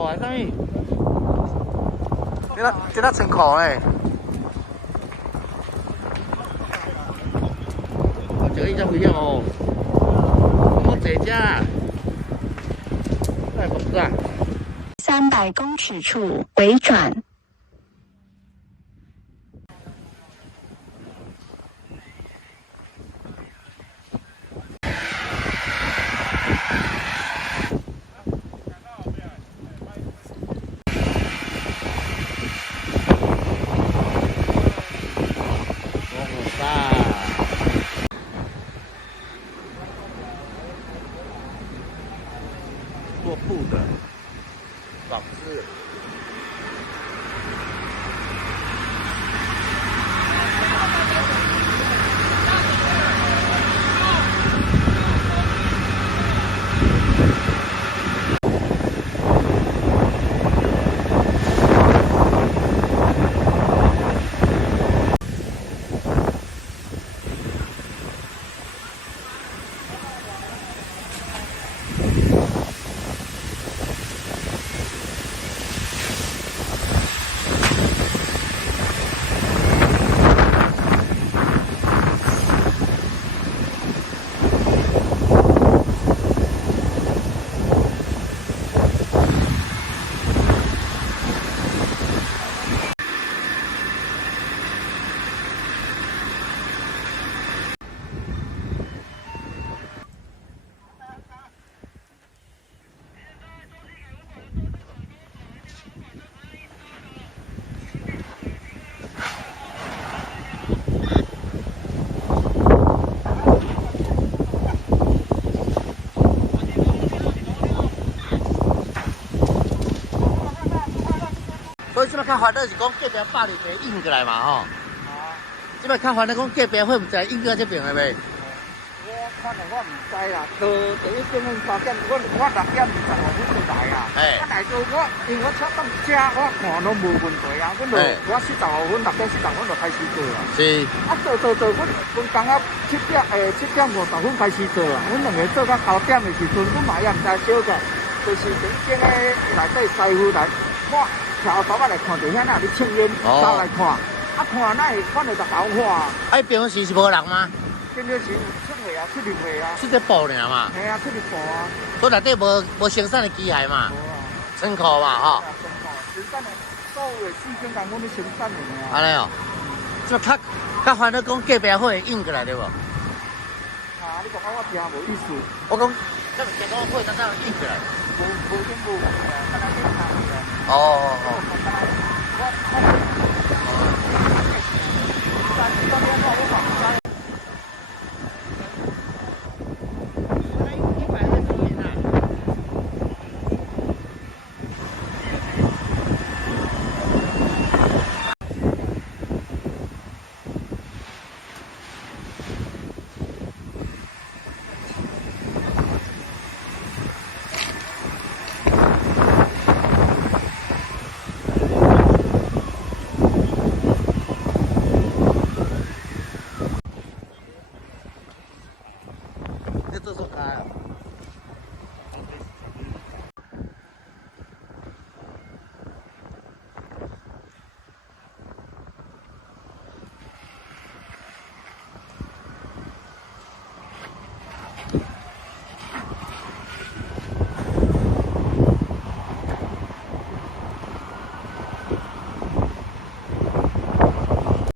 块啊？啥物？这1000块嘞。这个伊才危险哦。我坐这啊，太复杂。300公尺处回转。做布的纺织。所以即摆较烦恼是讲隔壁百里边引过来嘛吼。即摆较烦恼讲隔壁会毋知引过来这边的袂？我看了我唔知啦，第一点3点，我6点25分就来啊。我来到因为我车到遮，我看拢无问题啊。我45分6点40分就开始做啦。是。做，阮刚啊7点50分开始做啊。阮两个做到9点的时阵，阮嘛也唔知少个，就是整间的内底师傅来，我调头仔来看，就遐那咧抽烟，走来看，看那会看到就好看。平时是无人吗？今日是出货啊，出入货啊。出只布尔嘛。系啊，出入布啊。所内底无生产的机械嘛。1000块嘛吼。生产的所有的4天间，阮咧生产的啊。安尼哦。即较烦恼讲隔壁会引过来对无？你讲我听无意思。我讲，这个隔壁会当引过来。无，哦。这做啥？